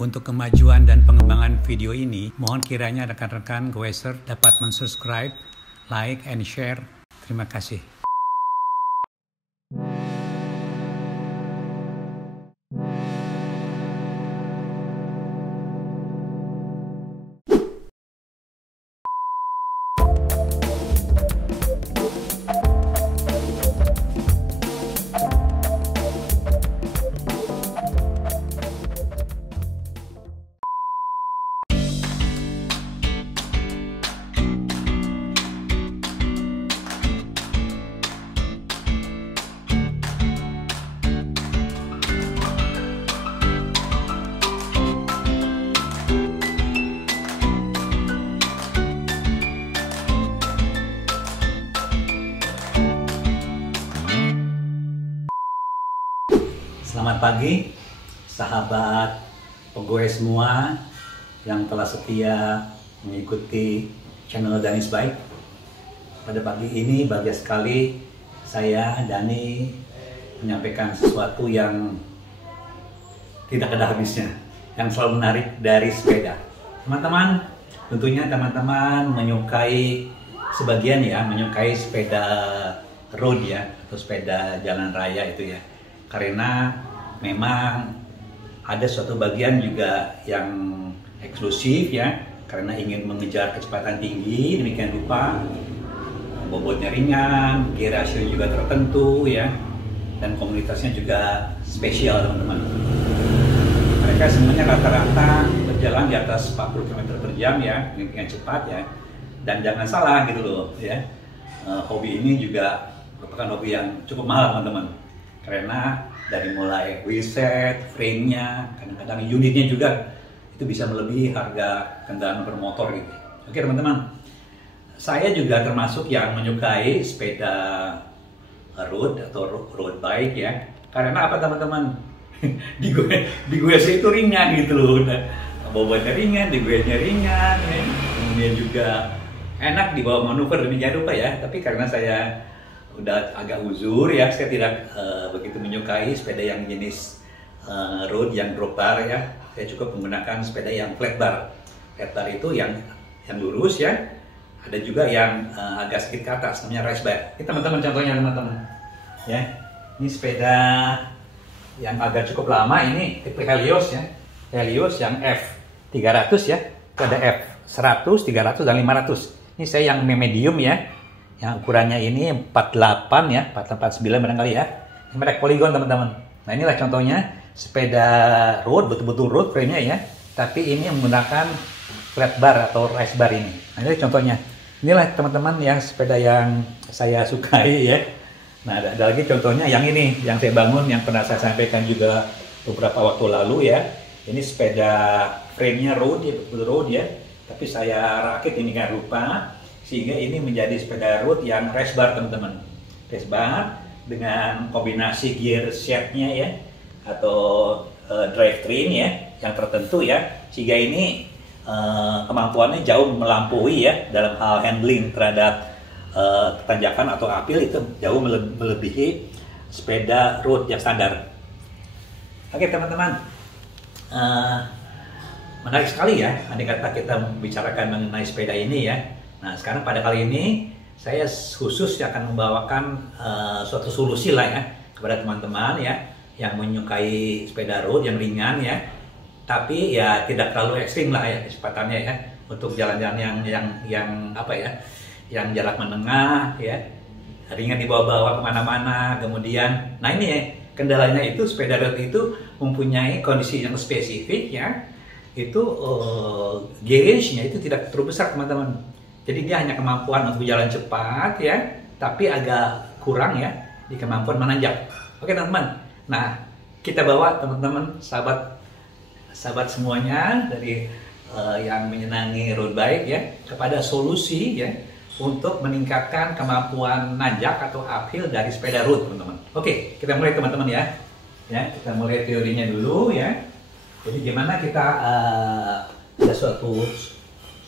Untuk kemajuan dan pengembangan video ini, mohon kiranya rekan-rekan Goeser dapat mensubscribe, like, and share. Terima kasih. Selamat pagi, sahabat pegawai semua yang telah setia mengikuti channel Danis Bike. Pada pagi ini bahagia sekali saya, Dani, menyampaikan sesuatu yang tidak ada habisnya, yang selalu menarik dari sepeda. Teman-teman, tentunya teman-teman menyukai sebagian ya, menyukai sepeda road ya, atau sepeda jalan raya itu ya. Karena memang ada suatu bagian juga yang eksklusif ya, karena ingin mengejar kecepatan tinggi, demikian rupa bobotnya ringan, gear ratio juga tertentu ya, dan komunitasnya juga spesial teman-teman. Mereka semuanya rata-rata berjalan di atas 40 km per jam ya, dengan cepat ya, dan jangan salah gitu loh ya, hobi ini juga merupakan hobi yang cukup mahal teman-teman. Karena dari mulai wheelset, frame-nya, kadang-kadang unitnya juga itu bisa melebihi harga kendaraan bermotor gitu. Oke teman-teman, saya juga termasuk yang menyukai sepeda road atau road bike ya. Karena apa teman-teman? di gue itu ringan gitu loh. Bobotnya ringan, di gue nya ringan, ya. Kemudian juga enak dibawa manuver demikian rupa ya. Tapi karena saya udah agak uzur ya, saya tidak begitu menyukai sepeda yang jenis road yang drop bar ya. Saya cukup menggunakan sepeda yang flat bar. Flat bar itu yang lurus ya. Ada juga yang agak sedikit ke atas, namanya race bar. Ini teman-teman contohnya teman-teman. Ya, ini sepeda yang agak cukup lama, ini tipe Helios ya. Helios yang F300 ya. Itu ada F100, 300 dan 500. Ini saya yang medium ya. Yang ukurannya ini 48 ya, 489 barangkali ya. Ini merek Polygon teman-teman. Nah inilah contohnya sepeda road, betul-betul road frame-nya ya. Tapi ini menggunakan flat bar atau race bar ini. Nah ini contohnya. Inilah teman-teman ya sepeda yang saya sukai ya. Nah ada lagi contohnya yang ini, yang saya bangun, yang pernah saya sampaikan juga beberapa waktu lalu ya. Ini sepeda frame-nya road ya, betul road ya. Tapi saya rakit ini kan rupa. Sehingga ini menjadi sepeda road yang race bar teman-teman. Race bar dengan kombinasi gear shape-nya ya, atau drivetrain ya, yang tertentu ya. Sehingga ini kemampuannya jauh melampaui ya, dalam hal handling terhadap tanjakan atau uphill itu jauh melebihi sepeda road yang standar. Oke teman-teman, menarik sekali ya, andai kata kita membicarakan mengenai sepeda ini ya. Nah sekarang pada kali ini saya khusus akan membawakan suatu solusi lah ya kepada teman-teman ya yang menyukai sepeda road yang ringan ya, tapi ya tidak terlalu ekstrim lah ya kecepatannya ya, untuk jalan-jalan yang apa ya, yang jarak menengah ya, ringan dibawa-bawa kemana-mana. Kemudian, nah ini ya kendalanya itu sepeda road itu mempunyai kondisi yang spesifik ya, itu gearage-nya itu tidak terlalu besar teman-teman. Jadi dia hanya kemampuan untuk jalan cepat ya, tapi agak kurang ya di kemampuan menanjak. Oke teman-teman. Nah kita bawa teman-teman, sahabat semuanya dari yang menyenangi road bike ya, kepada solusi ya untuk meningkatkan kemampuan nanjak atau uphill dari sepeda road teman-teman. Oke kita mulai teman-teman ya. Ya kita mulai teorinya dulu ya. Jadi gimana kita ada suatu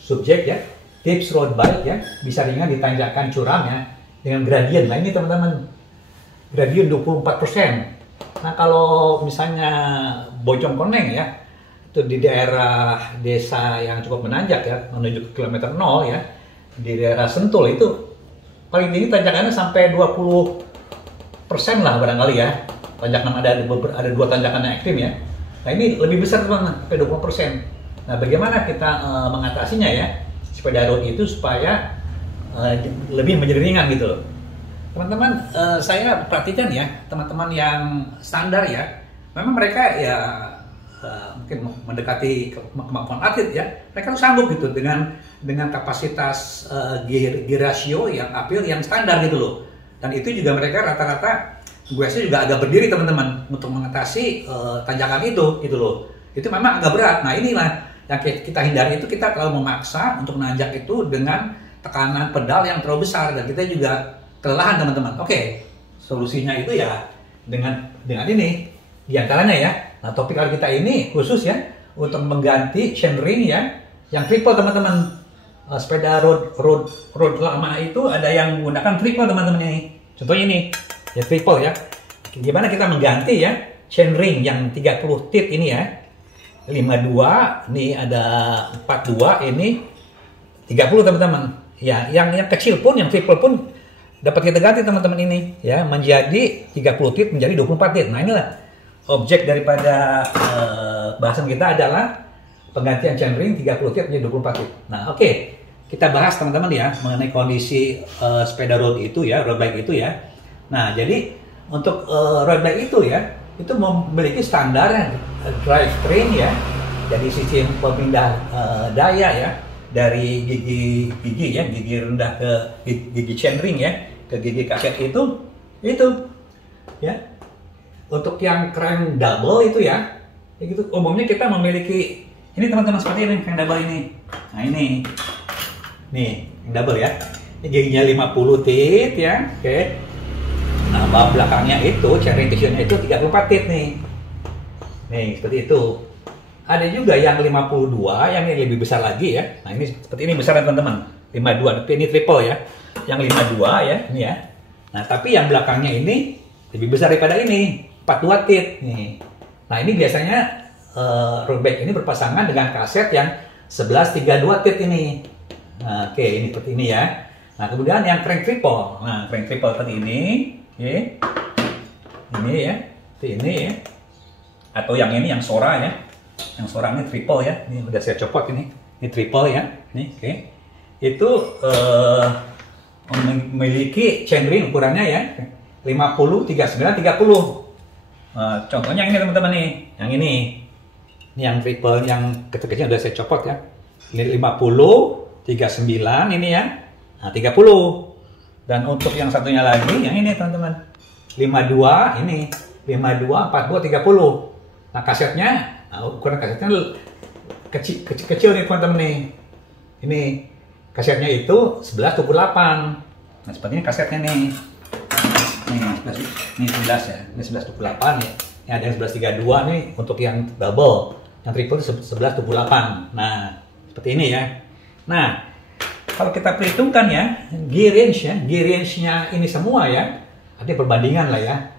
subjek ya. Tips road bike ya, bisa ringan di tanjakan curam ya, dengan gradien. Nah ini teman-teman, gradien 24%. Nah kalau misalnya Bojong Koneng ya, itu di daerah desa yang cukup menanjak ya, menuju ke kilometer 0 ya, di daerah Sentul itu paling tinggi tanjakannya sampai 20% lah barangkali ya. Tanjakan ada 2 tanjakan yang ekstrim ya. Nah ini lebih besar teman-teman, sampai 20%. Nah bagaimana kita mengatasinya ya, sepeda road itu supaya lebih menjadi ringan gitu loh. Teman-teman, saya perhatikan ya, teman-teman yang standar ya, memang mereka ya mungkin mendekati kemampuan atlet ya, mereka tuh sanggup gitu dengan kapasitas gear ratio yang uphill yang standar gitu loh. Dan itu juga mereka rata-rata gue sih juga agak berdiri teman-teman untuk mengatasi tanjakan itu gitu loh. Itu memang agak berat. Nah inilah yang kita hindari, itu kita terlalu memaksa untuk menanjak itu dengan tekanan pedal yang terlalu besar dan kita juga kelelahan teman-teman. Oke, solusinya itu ya dengan ini diantaranya ya. Nah topik kali kita ini khusus ya untuk mengganti chainring ya yang triple teman-teman. Sepeda road lama itu ada yang menggunakan triple teman-teman ini. Contohnya ini ya triple ya. Gimana kita mengganti ya chainring yang 30 tit ini ya. 52, ini ada 42, ini 30 teman-teman. Ya, yang kecil pun, yang triple pun dapat kita ganti teman-teman ini ya, menjadi 30 tit menjadi 24 tit. Nah inilah objek daripada bahasan kita adalah penggantian chainring 30 tit menjadi 24 tit. Nah oke, kita bahas teman-teman ya mengenai kondisi sepeda road itu ya, road bike itu ya. Nah jadi untuk road bike itu ya, itu memiliki standar drivetrain ya, jadi sistem pemindah daya ya, dari gigi rendah ke gigi chainring ya, ke gigi kaset itu ya. Untuk yang crank double itu ya gitu umumnya kita memiliki ini teman-teman seperti ini crank double ini. Nah ini nih crank double ya, ini giginya 50 tit ya, oke. Nah bawah belakangnya itu chainring tensionnya itu 34 tit nih seperti itu. Ada juga yang 52 yang ini lebih besar lagi ya. Nah ini seperti ini besar teman-teman, 52, tapi ini triple ya, yang 52 ya ini ya. Nah tapi yang belakangnya ini lebih besar daripada ini, 42 tit nih. Nah ini biasanya road bike ini berpasangan dengan kaset yang 1132 tit ini. Nah, oke ini seperti ini ya. Nah kemudian yang crank triple, nah crank triple seperti ini ya. Ini ya, ini ya. Atau yang ini yang Sora ya. Yang Sora ini triple ya. Ini udah saya copot ini. Ini triple ya. Ini oke. Itu memiliki chainring ukurannya ya 50, 39, 30. Contohnya ini teman-teman nih, yang ini yang triple yang kecil-kecil udah saya copot ya. Ini 50, 39 ini ya. Nah 30. Dan untuk yang satunya lagi yang ini teman-teman, 52 ini, 52, 42, 30. Nah kasetnya, ukuran kasetnya kecil nih teman-teman nih. Ini kasetnya itu 1128. Nah seperti ini kasetnya nih. Ini 11 ya, ini 1128 ya. Ini ada yang 1132 nih untuk yang double, yang triple itu 1128. Nah seperti ini ya. Nah kalau kita perhitungkan ya gear range-nya ini semua ya, artinya perbandingan lah ya,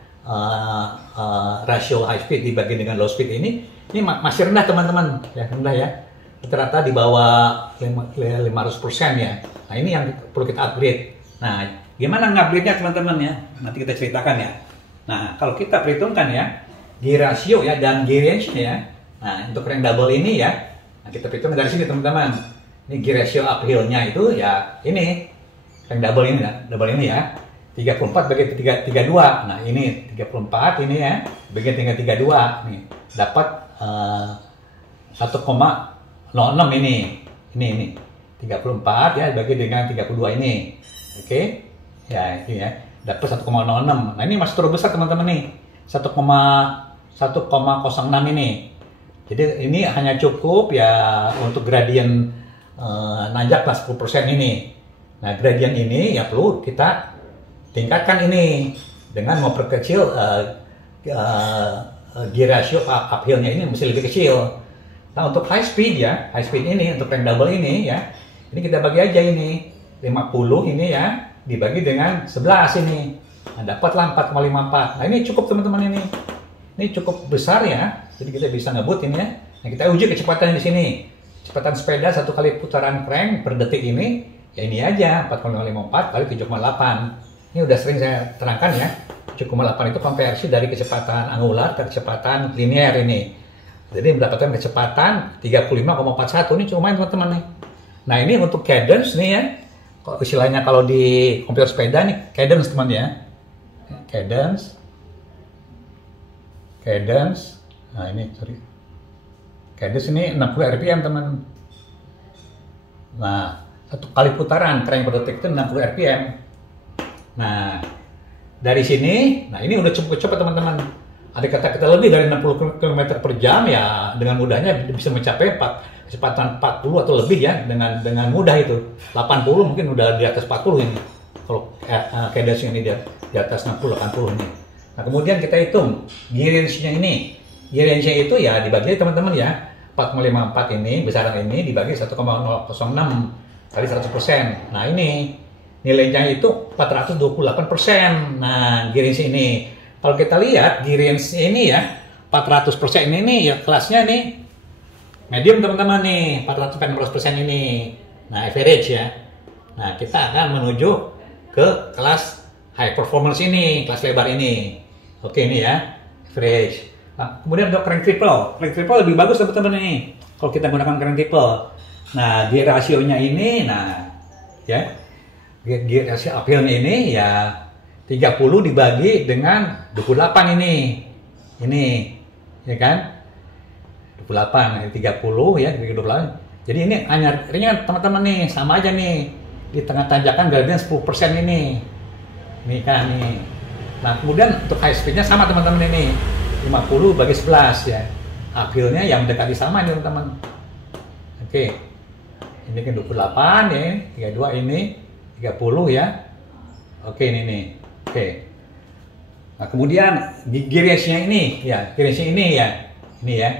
rasio high speed dibagi dengan low speed ini masih rendah teman-teman ya, rendah ya, rata-rata di bawah 500% ya. Nah ini yang perlu kita upgrade. Nah gimana ngupgrade-nya teman-teman ya, nanti kita ceritakan ya. Nah kalau kita perhitungkan ya gear ratio ya dan gear range-nya ya. Nah untuk crank double ini ya, nah, kita perhitungkan dari sini teman-teman. Ini gear ratio uphill-nya itu ya ini crank double ini ya, 34 bagi 32. Nah ini 34 ini ya bagi dengan 32 nih dapat 1,06 ini 34 ya bagi dengan 32 ini. Oke. Ya ini ya dapat 1,06. Nah ini masih terlalu besar teman-teman nih, 1,06 ini. Jadi ini hanya cukup ya untuk gradien nanjak lah 10% ini. Nah gradien ini ya perlu kita tingkatkan ini dengan memperkecil gear ratio uphillnya ini mesti lebih kecil. Nah untuk high speed ini untuk crank double ini ya, ini kita bagi aja ini 50 ini ya dibagi dengan 11 ini. Nah, dapatlah 4,54. Nah, ini cukup teman-teman ini. Ini cukup besar ya. Jadi kita bisa ngebut ini ya. Nah, kita uji kecepatannya di sini. Kecepatan sepeda 1 kali putaran crank per detik ini, ya ini aja 4,54 kali 7,8. Ini udah sering saya terangkan ya. 7,8 itu konversi dari kecepatan angular ke kecepatan linear ini. Jadi mendapatkan kecepatan 35,41. Ini cukup main teman-teman nih. Nah, ini untuk cadence nih ya. Istilahnya kalau di komputer sepeda nih cadence teman ya. Cadence. Nah, ini sorry. Cadence ini 60 rpm teman. Nah, 1 kali putaran crank per detik itu 60 rpm. Nah, dari sini, nah ini udah cukup cepat teman-teman. Ada kata kita lebih dari 60 km per jam ya dengan mudahnya bisa mencapai kecepatan 40 atau lebih ya dengan mudah itu. 80 mungkin udah di atas 40 ini. Kalau cadence ini di atas 60 80 ini. Nah, kemudian kita hitung gear range-nya ini. Gear range-nya itu ya dibagi teman-teman ya. 4,54 ini besaran ini dibagi 1,006 kali 100%. Nah, ini nilainya itu 428%. Nah, gear range ini kalau kita lihat gear range ini ya 400% ini ya kelasnya nih medium teman-teman nih, 414% ini. Nah, average ya. Nah, kita akan menuju ke kelas high performance ini, kelas lebar ini. Oke, ini ya, average. Nah, kemudian untuk crank triple. Crank triple lebih bagus teman-teman nih kalau kita gunakan crank triple. Nah, gear rasionya ini, nah ya, gear rasio uphill-nya ini ya 30 dibagi dengan 28 ini. Ini, ya kan? 28, 30 ya, 28. Jadi ini hanya ringan teman-teman nih, sama aja nih. Di tengah tanjakan gradien 10% ini. Nih kan nih. Nah, kemudian untuk high speed-nya sama teman-teman ini. 50 bagi 11 ya. Uphill-nya yang mendekati sama ini teman-teman. Oke. Ini kan 28 ya, 32 ini, 30 ya. Oke, ini nih. Oke. Nah, kemudian gear range-nya ini ya, gear range-nya ini ya. Ini ya.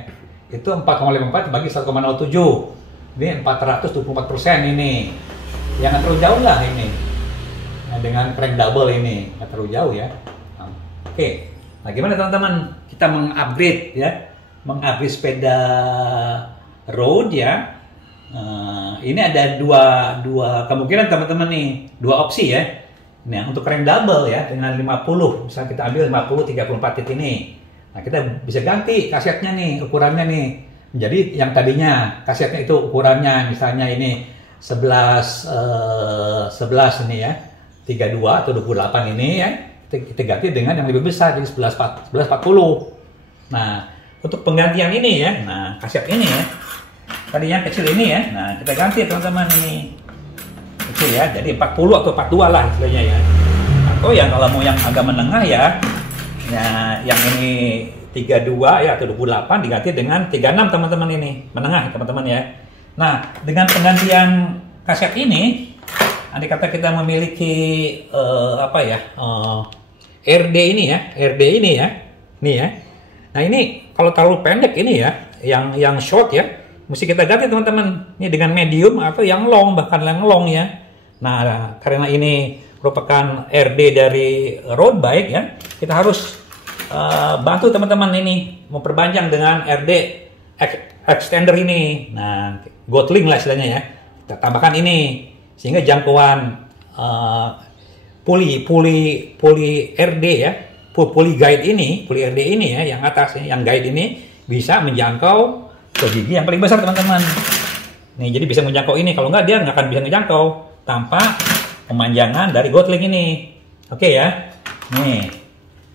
Itu 4,54 bagi 1,07. Ini 424% ini. Jangan terlalu jauh lah ini. Nah, dengan crank double ini, nggak terlalu jauh ya. Nah, oke. Nah, gimana teman-teman? Kita mengupgrade ya. Mengupgrade sepeda road ya. Ini ada dua kemungkinan teman-teman nih, dua opsi ya. Nah, untuk crank double ya dengan 50, misalnya kita ambil 50 34 titik ini. Nah, kita bisa ganti kasetnya nih, ukurannya nih. Jadi yang tadinya kasetnya itu ukurannya misalnya ini 11 ini ya. 32 atau 28 ini ya. Kita ganti dengan yang lebih besar jadi 1140. Nah, untuk penggantian ini ya. Nah, kaset ini ya. Tadi yang kecil ini ya. Nah, kita ganti teman-teman ini. Kecil ya. Jadi 40 atau 42 lah istilahnya ya. Atau yang kalau mau yang agak menengah ya. Ya, yang ini 32 ya atau 28 diganti dengan 36 teman-teman ini. Menengah teman-teman ya. Nah, dengan penggantian kaset ini andai kata kita memiliki RD ini ya. RD ini ya. Nih ya. Nah, ini kalau terlalu pendek ini ya, yang short ya, mesti kita ganti teman-teman. Ini dengan medium atau yang long, bahkan yang long ya. Nah, karena ini merupakan RD dari road bike ya, kita harus bantu teman-teman ini memperpanjang dengan RD extender ini. Nah, Gotling lah istilahnya ya. Kita tambahkan ini sehingga jangkauan puli RD ya, puli guide ini, puli RD ini ya, yang atas yang guide ini bisa menjangkau ke gigi yang paling besar teman-teman. Nih, jadi bisa menjangkau ini. Kalau nggak dia nggak akan bisa menjangkau tanpa pemanjangan dari Gotling ini. Oke ya. Nih,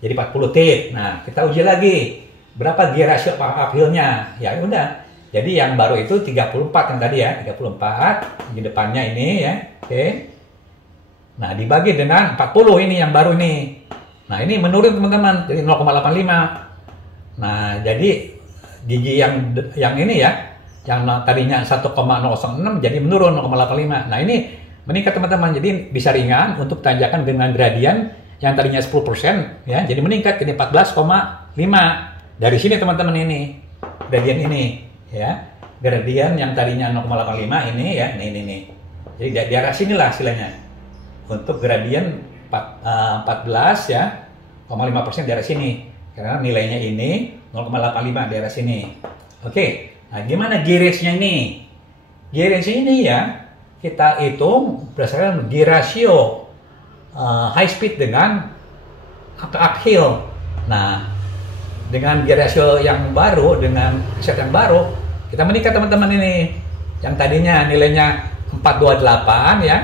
jadi 40 tit. Nah, kita uji lagi berapa gear rasio uphill-nya. Ya udah. Jadi yang baru itu 34 yang tadi ya, 34 di depannya ini ya. Oke. Nah, dibagi dengan 40 ini yang baru ini. Nah, ini menurun teman-teman jadi 0,85. Nah, jadi gigi yang ini ya, yang tadinya 1,06 jadi menurun 0,85. Nah, ini meningkat teman-teman. Jadi bisa ringan untuk tanjakan dengan gradien yang tadinya 10% ya, jadi meningkat jadi 14,5. Dari sini teman-teman ini gradien ini ya. Gradien yang tadinya 0,85 ini ya, ini. Jadi di arah sinilah istilahnya. Untuk gradien 14 ya, 0,5% di arah sini. Karena nilainya ini 0,85 di arah sini. Oke. Nah, gimana gear range-nya ini? Gear range ini ya, kita hitung berdasarkan gear ratio high speed dengan uphill. Nah, dengan gear ratio yang baru, dengan set yang baru, kita meningkat teman-teman ini. Yang tadinya nilainya 428 ya.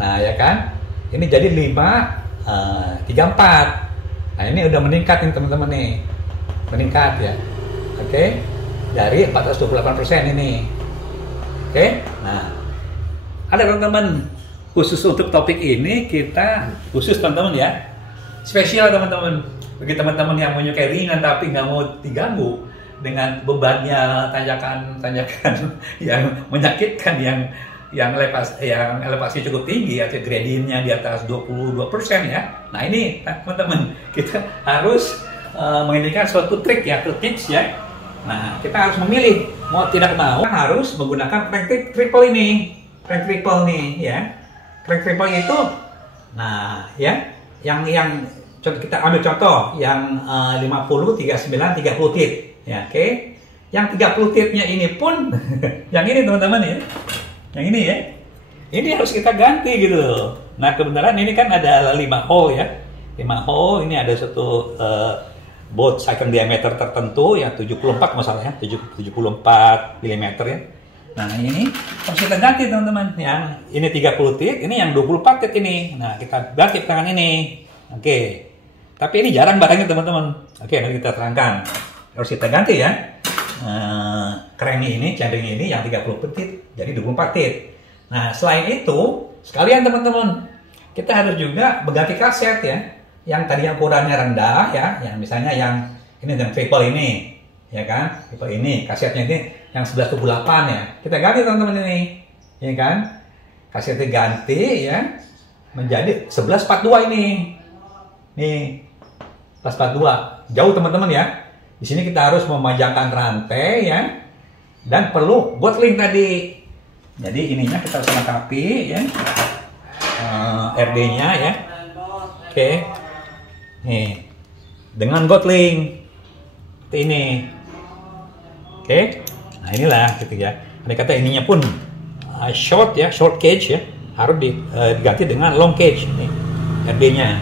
Nah, ya kan? Ini jadi 534. Nah, ini udah meningkat nih teman-teman nih. Meningkat ya. Oke. Dari 428% ini. Oke. Nah, ada teman-teman khusus untuk topik ini, kita khusus teman-teman ya. Spesial teman-teman. Bagi teman-teman yang menyukai ringan tapi nggak mau diganggu dengan bebannya, tanjakan-tanjakan yang menyakitkan, yang elevasi cukup tinggi, atau gradientnya di atas 22% ya. Nah, ini teman-teman, kita harus menginginkan suatu trik ya, tips ya. Nah, kita harus memilih, mau tidak mau harus menggunakan crank triple ini. Crank triple nih ya. Crank triple itu, nah ya, yang kita ambil contoh yang 50, 39, 30 tit ya, oke. Yang 30 titnya ini pun yang ini teman-teman ya. Yang ini ya. Ini harus kita ganti gitu. Nah, kebenaran ini kan ada 5 hole ya. 5 hole, ini ada satu bolt second diameter tertentu yang 74 masalahnya, 74 mm ya. Nah, ini harus kita ganti teman-teman. Yang ini 30 tit, ini yang 24 tit ini. Nah, kita ganti tangan ini. Oke. Tapi ini jarang barangnya teman-teman. Oke, nanti kita terangkan. Harus kita ganti ya. Crank ini, chainring ini yang 30 tit, jadi 24 tit. Nah, selain itu, sekalian teman-teman, kita harus juga mengganti kaset ya. Yang tadinya ukurannya rendah ya, yang misalnya yang ini dengan triple ini, ya kan? Triple ini, kasetnya ini yang 11/8 ya. Kita ganti teman-teman ini, ya kan? Kasetnya ganti ya, menjadi 11/42 ini. Nih, 11/42. Jauh teman-teman ya. Di sini kita harus memanjangkan rantai ya, dan perlu bottling tadi. Jadi ininya kita harus lengkapi ya, RD-nya ya. Oke, nih dengan bottling seperti ini. Oke, nah inilah gitu ya. Ada kata ininya pun short ya, short cage ya, harus diganti dengan long cage nih RD-nya.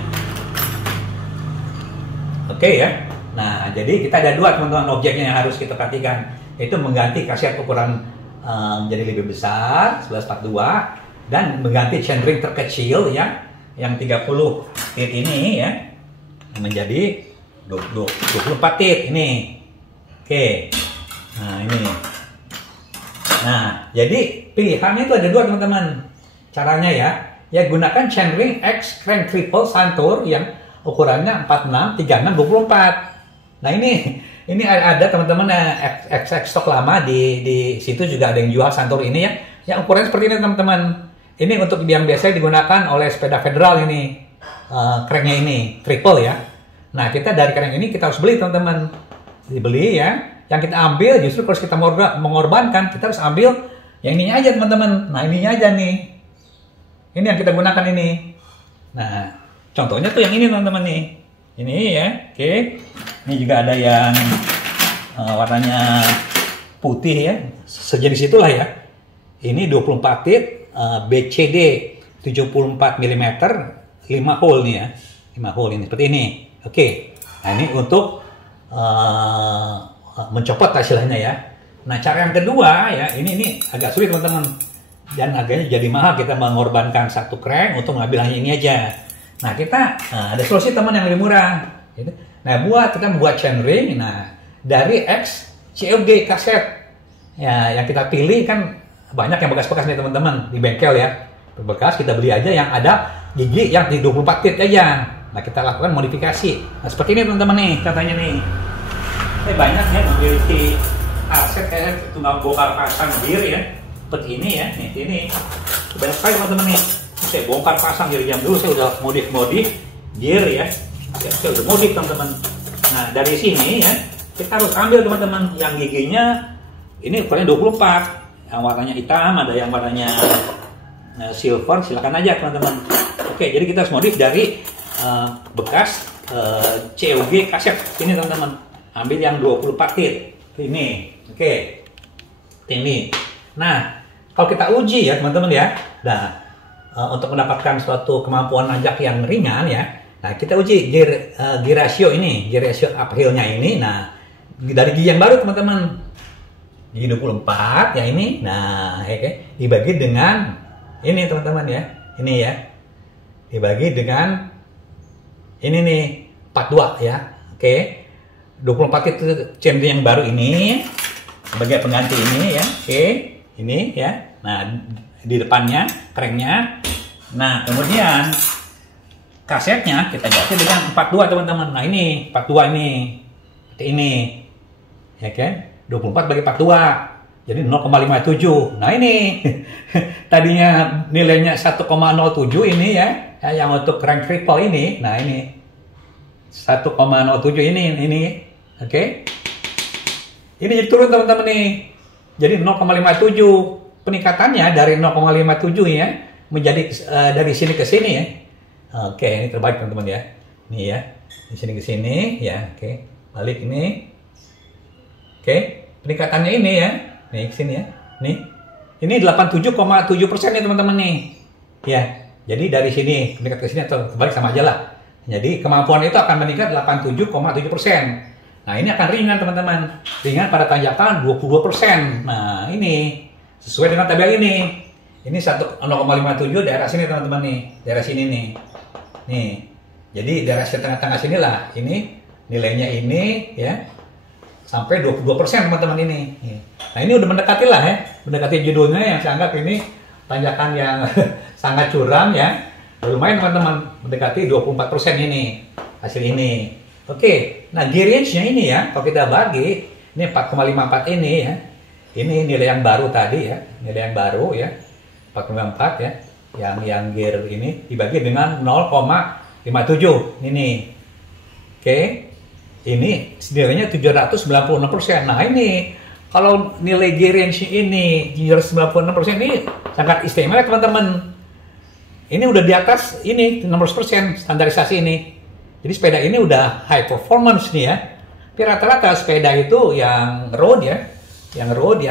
Oke ya. Nah, jadi kita ada dua teman-teman objeknya yang harus kita perhatikan, yaitu mengganti kaset ukuran menjadi lebih besar 11/42 dan mengganti chainring terkecil ya, yang 30 tit ini ya menjadi 24 tit ini. Oke. Nah, ini. Nah, jadi pilihannya itu ada dua teman-teman. Caranya ya, gunakan chainring X crank triple Santur yang ukurannya 46, 36, 24. Nah, ini ada teman-teman XX stok lama di situ juga ada yang jual Santur ini ya. Yang ukurannya seperti ini teman-teman. Ini untuk yang biasanya digunakan oleh sepeda federal ini. Cranknya ini triple ya. Nah, kita dari crank ini kita harus beli teman-teman. Dibeli ya. Yang kita ambil justru kalau kita mengorbankan, kita harus ambil yang ininya aja teman-teman. Nah, ininya aja nih. Ini yang kita gunakan ini. Nah, contohnya tuh yang ini teman-teman nih. Ini ya, oke. Ini juga ada yang warnanya putih ya, sejenis itulah ya. Ini 24 tit BCD 74 mm 5 hole nih ya. 5 hole ini seperti ini. Oke. Nah, ini untuk mencopot hasilnya ya. Nah, cara yang kedua ya, ini agak sulit teman-teman. Dan harganya jadi mahal, kita mengorbankan satu crank untuk mengambil hanya ini aja. Nah, kita ada solusi teman yang lebih murah. Gitu. Nah, kita membuat chainring. Nah, dari X COG kaset. Ya, yang kita pilih kan banyak yang bekas-bekas nih teman-teman di bengkel ya. Bekas kita beli aja yang ada gigi yang di 24 tit aja. Nah, kita lakukan modifikasi. Nah, seperti ini teman-teman nih, katanya nih. Ini banyak ya memiliki aset kayak tunggal bongkar pasang gear ya. Seperti ini ya. Nih, ini. Banyak sekali teman-teman nih. Saya bongkar pasang gear jam dulu, saya udah modif gear ya. Saya udah modif teman-teman. Nah, dari sini ya, kita harus ambil teman-teman yang giginya ini ukurannya 24. Yang warnanya hitam, ada yang warnanya silver, silakan aja teman-teman. Oke, jadi kita harus modif dari bekas COG kaset ini teman-teman. Ambil yang 24 tit. Ini. Oke. ini. Nah, kalau kita uji ya teman-teman ya, nah untuk mendapatkan suatu kemampuan nanjak yang ringan ya, nah kita uji gear ratio ini, gear ratio uphillnya ini. Nah, dari gigi yang baru teman-teman, gigi 24 ya ini. Nah, oke, dibagi dengan ini teman-teman ya, ini ya, dibagi dengan ini nih 42 ya, oke. 24 itu channel yang baru ini sebagai pengganti ini ya, oke. Ini ya, nah di depannya cranknya. Nah kemudian kasetnya kita ganti dengan 42 teman-teman. Nah ini 42 ini ya kan, 24 bagi 42 jadi 0,57. Nah ini tadinya nilainya 1,07 ini ya, yang untuk crank triple ini. Nah ini 1,07 ini oke. Ini jadi turun teman-teman nih. Jadi 0,57 peningkatannya dari 0,57 ya menjadi dari sini ke sini ya. Oke, ini terbalik teman-teman ya. Ini ya, di sini ke sini ya. Oke, balik ini. Oke, peningkatannya ini ya. Nih ke sini ya. Nih. Ini 87,7% nih teman-teman nih. Ya. Jadi dari sini meningkat ke sini atau terbalik sama aja lah. Jadi kemampuan itu akan meningkat 87,7%. Nah ini akan ringan teman-teman, ringan pada tanjakan 22%. Nah ini sesuai dengan tabel ini. Ini 0,57 daerah sini teman-teman nih, daerah sini nih. Nih, jadi daerah tengah-tengah sini lah. Ini nilainya ini ya sampai 22% teman-teman ini. Nah ini udah mendekati lah ya, mendekati judulnya yang saya anggap ini tanjakan yang sangat curam ya. Lumayan teman-teman, mendekati 24% ini hasil ini. Oke, nah gear range-nya ini ya, kalau kita bagi, ini 4,54 ini ya, ini nilai yang baru tadi ya, nilai yang baru ya, 4,54 ya, yang gear ini dibagi dengan 0,57 ini. Oke, ini nilainya 796%. Nah ini, kalau nilai gear range ini 796% ini sangat istimewa teman-teman. Ini udah di atas ini 16% standarisasi ini. Jadi sepeda ini udah high performance nih ya. Tapi rata-rata sepeda itu yang road ya,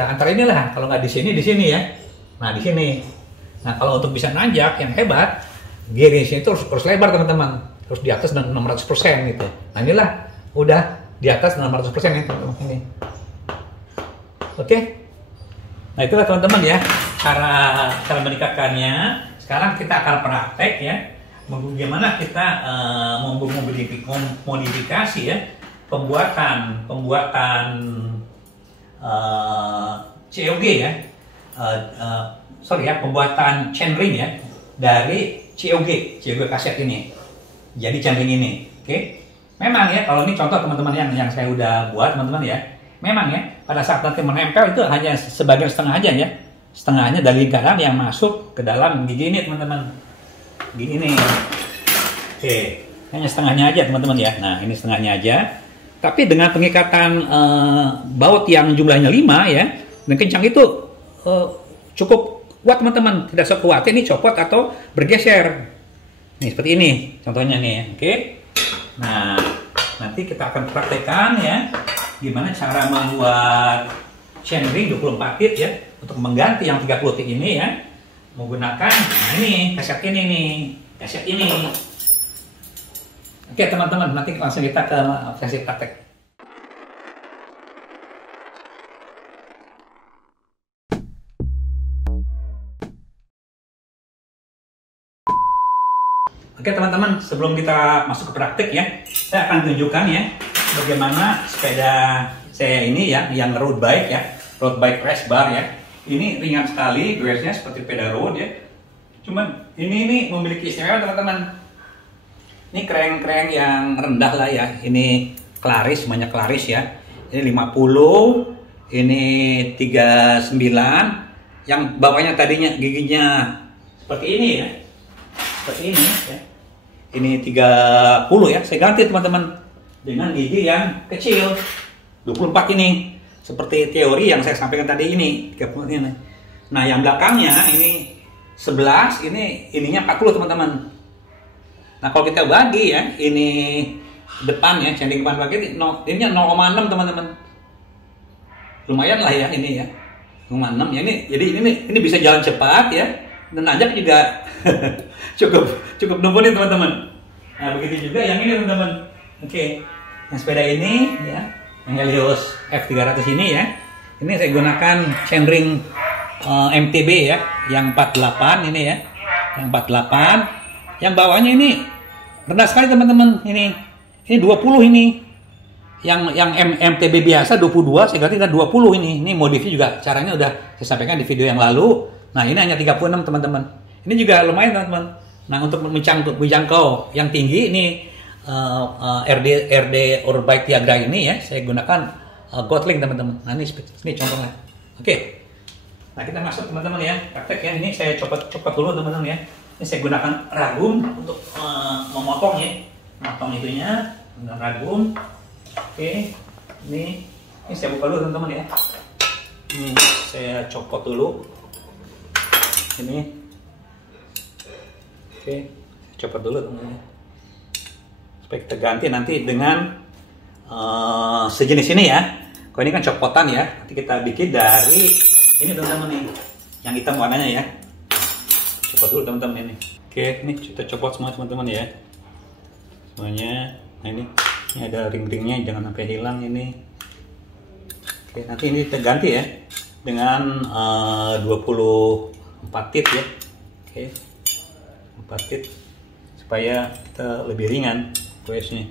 antara inilah. Kalau nggak di sini ya. Nah di sini. Nah kalau untuk bisa nanjak yang hebat, gear range itu harus lebar teman-teman. Harus di atas 600% gitu. Nah inilah udah di atas 600% nih teman-teman ini. Oke. Nah itulah teman-teman ya cara meningkatkannya. Sekarang kita akan praktek ya, bagaimana kita memodifikasi ya pembuatan COG ya, pembuatan chainring ya dari COG kaset ini. Jadi chainring ini, oke? Memang ya kalau ini contoh teman-teman yang saya udah buat teman-teman ya, memang ya pada saat nanti menempel itu hanya sebagian setengah aja ya. Setengahnya dari lingkaran yang masuk ke dalam gigi ini teman-teman, gigi ini. Oke, hanya setengahnya aja teman-teman ya. Nah ini setengahnya aja, tapi dengan pengikatan baut yang jumlahnya 5 ya dan kencang itu cukup kuat teman-teman, tidak sekuat ini copot atau bergeser. Nih seperti ini contohnya nih. Oke, nah nanti kita akan praktekkan ya gimana cara membuat chainring 24 tit ya untuk mengganti yang 30 tit ini ya, menggunakan ini kaset ini. Oke teman-teman, nanti langsung kita ke sesi praktek. Oke teman-teman, sebelum kita masuk ke praktek ya, saya akan tunjukkan ya bagaimana sepeda saya ini ya, yang road bike ya, road bike race bar ya. Ini ringan sekali, gearnya seperti sepeda road ya. Cuman ini memiliki istimewa teman-teman. Ini crank yang rendah lah ya. Ini Claris, semuanya Claris ya. Ini 50, ini 39. Yang bawahnya tadinya giginya seperti ini ya. Seperti ini ya. Ini 30 ya. Saya ganti teman-teman dengan gigi yang kecil 24 ini. Seperti teori yang saya sampaikan tadi ini, 30 ini. Nah, yang belakangnya ini 11, ininya 40 teman-teman. Nah, kalau kita bagi ya, ini depan ya, chainring depan bagi ini 0,6 teman-teman. Lumayan lah ya ini ya. 0,6 ya ini. Jadi ini bisa jalan cepat ya. Dan nanjak juga cukup numpuk nih teman-teman. Nah begitu juga yang ini teman-teman. Oke, yang sepeda ini ya, yang Helios F300 ini ya. Ini saya gunakan chainring MTB ya, yang 48 ini ya, yang 48. Yang bawahnya ini rendah sekali teman-teman. Ini 20 ini. Yang MTB biasa 22, saya ganti 20 ini. Ini modifnya juga caranya udah saya sampaikan di video yang lalu. Nah ini hanya 36 teman-teman. Ini juga lumayan teman-teman. Nah untuk menjangkau yang tinggi ini RD Orbike Tiagra ini ya, saya gunakan Gotling teman-teman. Nah ini contohnya. Oke. Nah kita masuk teman-teman ya, praktek ya. Ini saya copot dulu teman-teman ya. Ini saya gunakan ragum untuk memotong ya, memotong itunya dengan ragum. Oke. Ini saya buka dulu teman-teman ya. Ini saya copot dulu. Ini. Oke, copot dulu teman-teman. Supaya kita ganti nanti dengan sejenis ini ya. Kalau ini kan copotan ya, nanti kita bikin dari ini teman-teman nih, yang hitam warnanya ya. Copot dulu teman-teman ini. Oke, ini kita copot semua teman-teman ya. Semuanya. Nah ini ada ring-ringnya, jangan sampai hilang ini. Oke, nanti ini kita ganti ya dengan 24 tit ya. Oke, 4 tit supaya kita lebih ringan goesnya.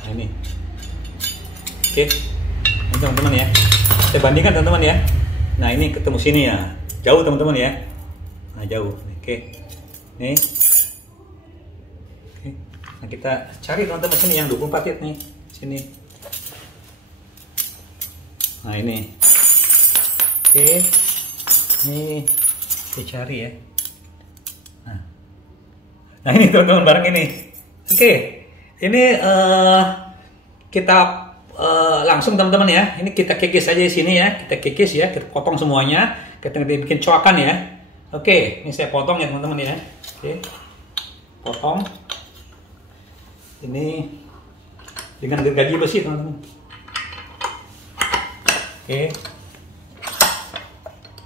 Nah ini. Oke, ini teman-teman ya. Kita bandingkan teman-teman ya. Nah ini ketemu sini ya, jauh teman-teman ya. Nah jauh. Oke, nih. Oke. Nah kita cari teman-teman sini yang 24 tit nih, sini. Nah ini. Oke, ini kita cari ya. Nah ini teman-teman barang ini. Oke, ini kita langsung teman-teman ya. Ini kita kikis aja di sini ya. Kita kikis ya, kita potong semuanya. Kita bikin coakan ya. Oke, ini saya potong ya teman-teman ya. Oke, potong. Ini dengan gergaji besi teman-teman. Oke.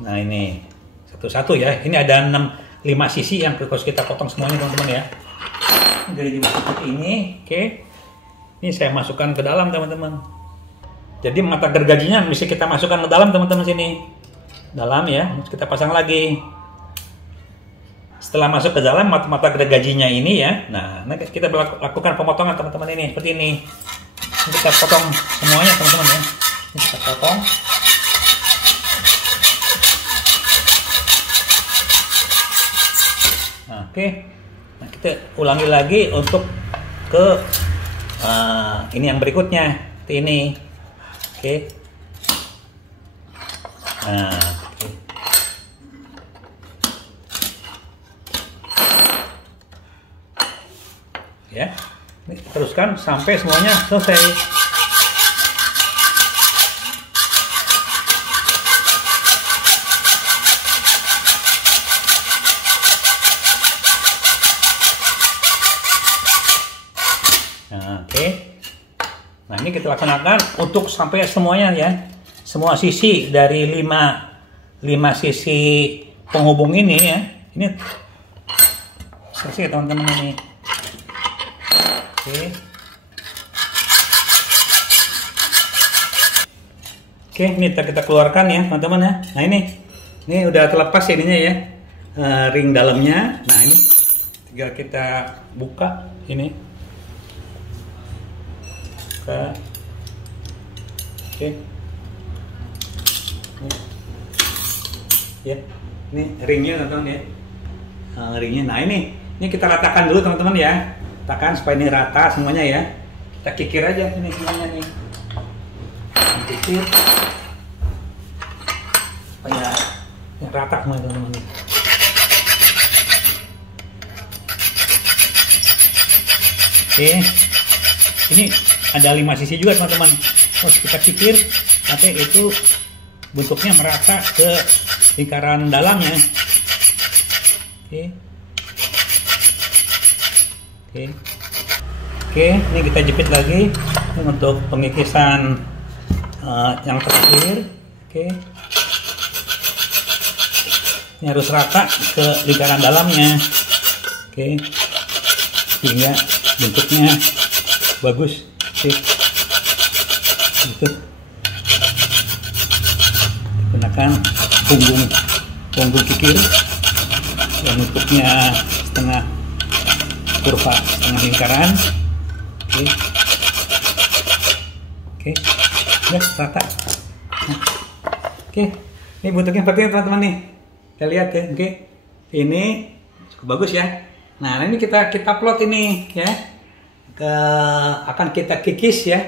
Nah ini satu-satu ya. Ini ada 5 sisi yang harus kita potong semuanya teman-teman ya. Dari seperti ini, oke. Ini saya masukkan ke dalam teman-teman. Jadi mata gergajinya bisa kita masukkan ke dalam teman-teman sini. Dalam ya, kita pasang lagi. Setelah masuk ke dalam mata gergajinya ini ya. Nah, nanti kita lakukan pemotongan teman-teman ini seperti ini. Ini kita potong semuanya teman-teman ya. Ini kita potong. Oke, nah kita ulangi lagi untuk ke ini yang berikutnya, seperti ini. Oke. Nah, oke. Ya, ini teruskan sampai semuanya selesai. Oke. Nah, ini kita laksanakan untuk sampai semuanya ya. Semua sisi dari 5 sisi penghubung ini ya. Ini selesai teman-teman ini. Oke. Oke, ini kita keluarkan ya, teman-teman ya. Nah, ini udah terlepas ininya ya. Ring dalamnya. Nah, ini tinggal kita buka ini. Oke. Ya, ini ringnya teman-teman ya. Ringnya. Nah ini kita ratakan dulu teman-teman ya. Ratakan supaya ini rata semuanya ya. Kita kikir aja ini semuanya nih. Kikir. Supaya rata semua teman-teman. Oke. Ini ada 5 sisi juga teman-teman. Terus kita kikir sampai itu bentuknya merata ke lingkaran dalamnya. Oke. Oke, ini kita jepit lagi untuk pengikisan yang terakhir. Oke. Ini harus rata ke lingkaran dalamnya. Oke. Sehingga bentuknya bagus. Oke. Gitu. Gunakan punggung kikir yang bentuknya setengah kurva, setengah lingkaran. Oke. Oke. Udah rata. Nah. Oke. Ini bentuknya seperti ini teman-teman nih. Kita lihat ya. Oke. Ini cukup bagus ya. Nah, ini kita plot ini ya. Akan kita kikis ya.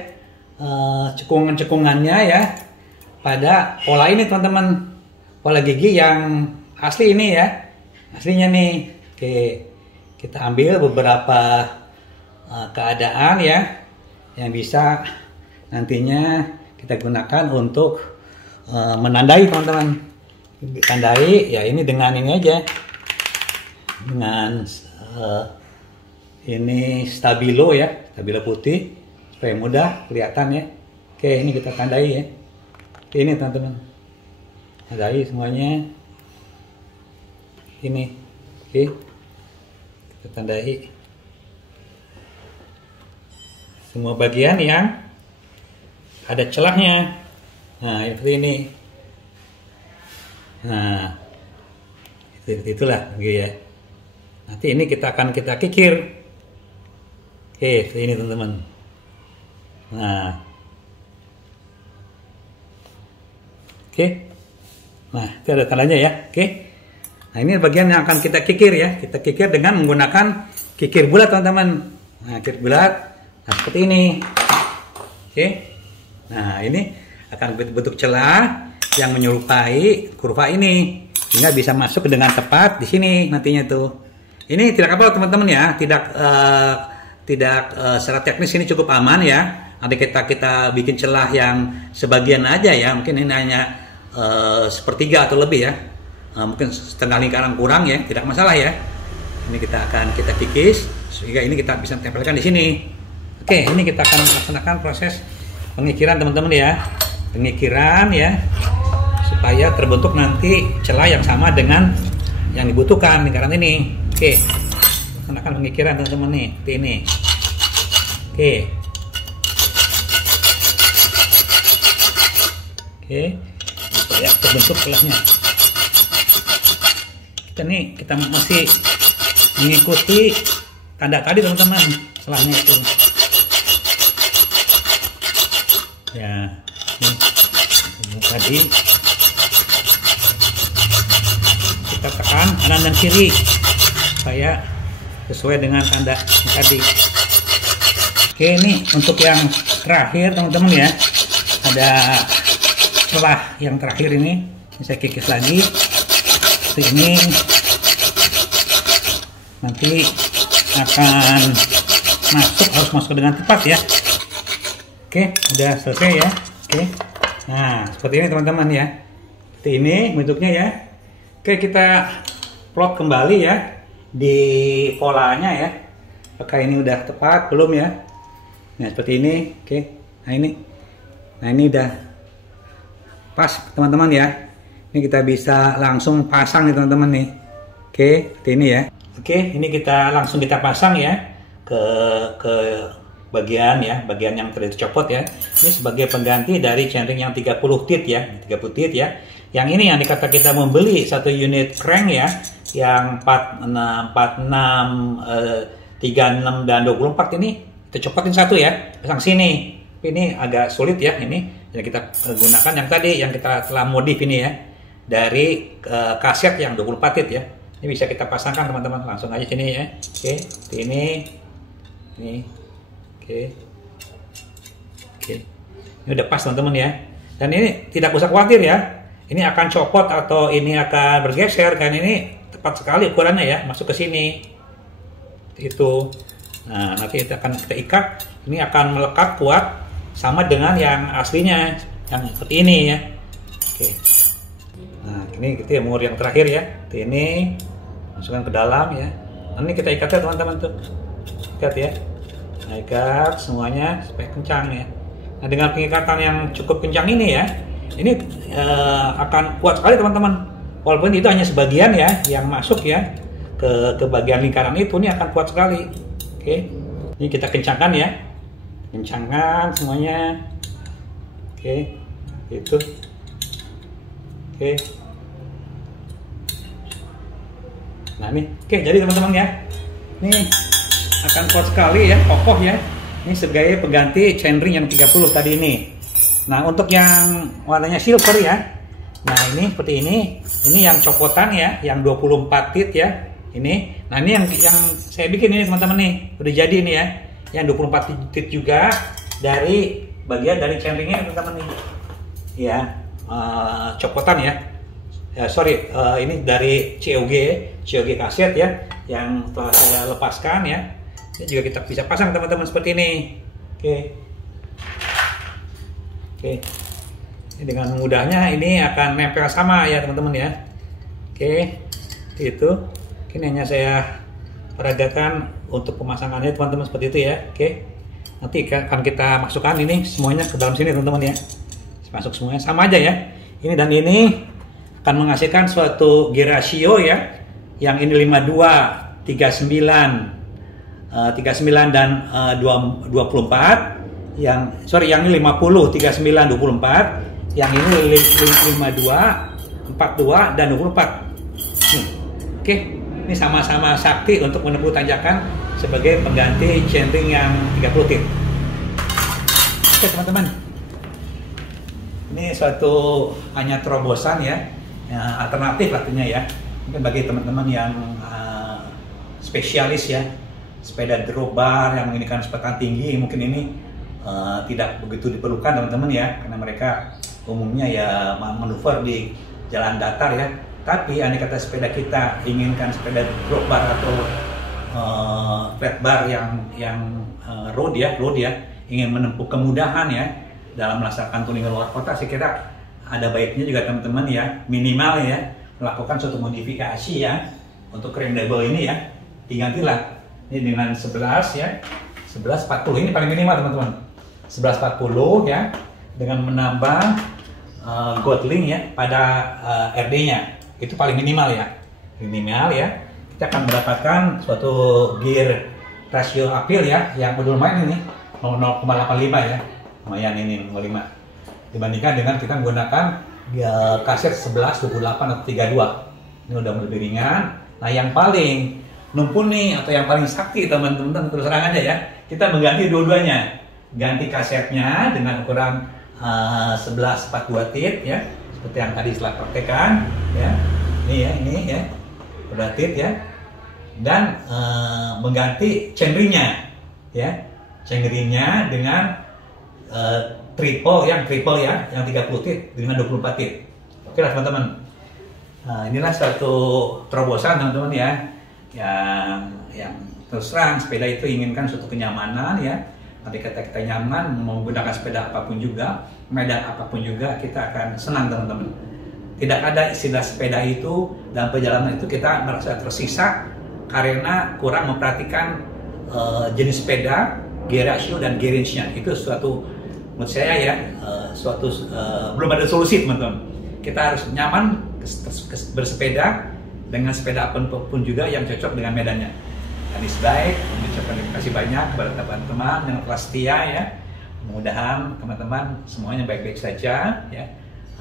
Cekungan-cekungannya ya. Pada pola ini teman-teman. Pola gigi yang asli ini ya. Aslinya nih. Oke. Kita ambil beberapa keadaan ya. Yang bisa nantinya kita gunakan untuk menandai teman-teman. Tandai ya ini dengan ini aja. Dengan ini stabilo ya. Stabilo putih. Supaya mudah kelihatan ya. Oke, ini kita tandai ya. Ini teman-teman. Tandai semuanya. Ini. Oke. Kita tandai. Semua bagian yang ada celahnya. Nah, seperti ini. Nah, itulah gitu ya. Nanti ini kita kikir. Oke, seperti ini teman-teman. Nah. Oke. Nah, itu ada tandanya ya. Oke. Nah, ini bagian yang akan kita kikir ya. Kita kikir dengan menggunakan kikir bulat teman-teman. Nah, kikir bulat. Nah, seperti ini. Oke. Nah, ini akan bentuk celah yang menyerupai kurva ini sehingga bisa masuk dengan tepat di sini nantinya tuh. Ini tidak apa teman-teman ya, tidak secara teknis ini cukup aman ya. Nanti kita bikin celah yang sebagian aja ya, mungkin ini hanya sepertiga atau lebih ya, mungkin setengah lingkaran kurang ya, tidak masalah ya. Ini kita kikis sehingga ini kita bisa tempelkan di sini. Oke, ini kita akan melaksanakan proses pengikiran teman-teman ya. Pengikiran ya supaya terbentuk nanti celah yang sama dengan yang dibutuhkan lingkaran ini. Oke, laksanakan pengikiran teman-teman nih seperti ini. Oke, supaya terbentuk celahnya. Kita masih mengikuti tanda tadi teman-teman, celahnya itu ya. Tadi kita tekan kanan dan kiri supaya sesuai dengan tanda tadi. Oke, ini untuk yang terakhir teman-teman ya, ada celah yang terakhir ini saya kikis lagi. Ini nanti akan harus masuk dengan tepat ya. Oke, udah selesai ya. Oke. Nah, seperti ini teman-teman ya. Seperti ini bentuknya ya. Oke, kita plot kembali ya di polanya ya. Apakah ini udah tepat belum ya? Nah, seperti ini. Oke. Nah, ini udah pas teman-teman ya. Ini kita bisa langsung pasang nih teman-teman nih. Oke, seperti ini ya. Oke, ini kita langsung pasang ya ke bagian yang tadi dicopot ya. Ini sebagai pengganti dari chainring yang 30 tit ya, 30 tit ya. Yang ini yang dikata kita membeli satu unit crank ya, yang 46, 36 dan 24 ini kita copotin satu ya, pasang sini. Ini agak sulit ya ini. Jadi kita gunakan yang tadi yang kita telah modif ini ya, dari kaset yang 24 tit ya. Ini bisa kita pasangkan teman-teman, langsung aja sini ya. Oke, seperti ini. Oke. Ini udah pas teman-teman ya. Dan ini tidak usah khawatir ya. Ini akan copot atau ini akan bergeser kan, ini tepat sekali ukurannya ya, masuk ke sini. Itu. Nah, nanti kita ikat. Ini akan melekat kuat sama dengan yang aslinya yang seperti ini ya. Oke. Nah, ini kita umur yang terakhir ya. Ini masukkan ke dalam ya. Nah, ini kita ikat ya teman-teman tuh. Ikat ya. Nah, ikat semuanya supaya kencang ya. Nah, dengan pengikatan yang cukup kencang ini ya, ini akan kuat sekali teman-teman. walaupun itu hanya sebagian ya yang masuk ya ke bagian lingkaran itu, ini akan kuat sekali. Oke, ini kita kencangkan ya, kencangkan semuanya. Oke, itu. Oke. Nah ini, oke, jadi teman-teman ya, ini akan kuat sekali ya, kokoh ya. Ini sebagai pengganti chainring yang 30 tadi ini. Nah untuk yang warnanya silver ya, nah ini seperti ini yang copotan ya, yang 24 tit ya, ini. Nah ini yang saya bikin ini teman-teman nih, udah jadi ini ya, yang 24 tit juga dari bagian dari chainringnya teman-teman nih, ya, copotan ya. Sorry, ini dari COG kaset ya, yang telah saya lepaskan ya. Ini juga kita bisa pasang teman-teman seperti ini. Oke. Ini dengan mudahnya ini akan nempel sama ya teman-teman ya. Oke, itu. Ini hanya saya peragakan untuk pemasangannya teman-teman seperti itu ya. Oke. Nanti akan kita masukkan ini semuanya ke dalam sini teman-teman ya. Masuk semuanya sama aja ya. Ini dan ini akan menghasilkan suatu gear ratio ya. Yang ini 52, 39 dan 24. Yang ini 50, 39, 24. Yang ini 52, 42 dan 24. Oke, ini sama-sama sakti untuk menempuh tanjakan sebagai pengganti chainring yang 30 tit. Oke teman-teman, ini suatu hanya terobosan ya, alternatif artinya ya. Mungkin bagi teman-teman yang spesialis ya, sepeda drop bar yang menginginkan kecepatan tinggi, mungkin ini tidak begitu diperlukan teman-teman ya, karena mereka umumnya ya manuver di jalan datar ya. Tapi andai kata sepeda kita inginkan sepeda drop bar atau flat bar yang road ya, ingin menempuh kemudahan ya dalam melaksanakan touring luar kota, saya kira ada baiknya juga teman-teman ya, minimal ya melakukan suatu modifikasi ya untuk Craneable ini ya. Digantilah ini dengan 11 ya, 1140 ini paling minimal teman-teman, 1140 ya, dengan menambah Goldlink ya pada RD-nya, itu paling minimal ya, kita akan mendapatkan suatu gear rasio appeal ya yang lumayan ini 0,85 ya, lumayan ini 0,5 dibandingkan dengan kita menggunakan kaset 11, 28 atau 32. Ini udah lebih ringan. Nah yang paling mumpuni atau yang paling sakti teman-teman, terus terang aja ya, kita mengganti dua-duanya, ganti kasetnya dengan ukuran 11-42 tit ya, seperti yang tadi setelah praktekan ya, ini ya udah tit ya, dan mengganti chainringnya ya, chainringnya dengan triple ya, yang 30 tit dengan 24 tit. Oke lah teman-teman. Nah, inilah suatu terobosan teman-teman ya, yang terus terang sepeda itu inginkan suatu kenyamanan ya. Nanti kita nyaman menggunakan sepeda apapun juga, medan apapun juga, kita akan senang teman-teman. Tidak ada istilah sepeda itu dalam perjalanan itu kita merasa tersisa karena kurang memperhatikan jenis sepeda, gear ratio dan gear range-nya. Itu suatu, menurut saya ya, belum ada solusi teman-teman. Kita harus nyaman bersepeda dengan sepeda apapun juga yang cocok dengan medannya. Danis Bike mengucapkan terima kasih banyak kepada teman-teman yang telah setia ya. Mudah-mudahan teman-teman semuanya baik-baik saja ya.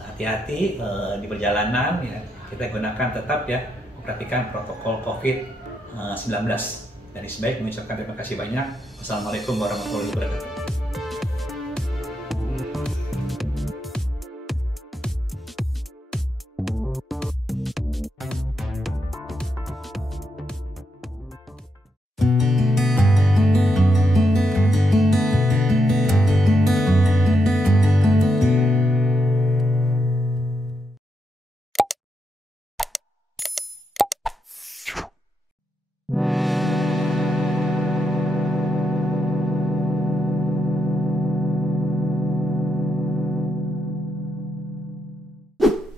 Hati-hati di perjalanan ya. Kita gunakan tetap ya, perhatikan protokol COVID-19. Danis Bike mengucapkan terima kasih banyak. Wassalamualaikum warahmatullahi wabarakatuh.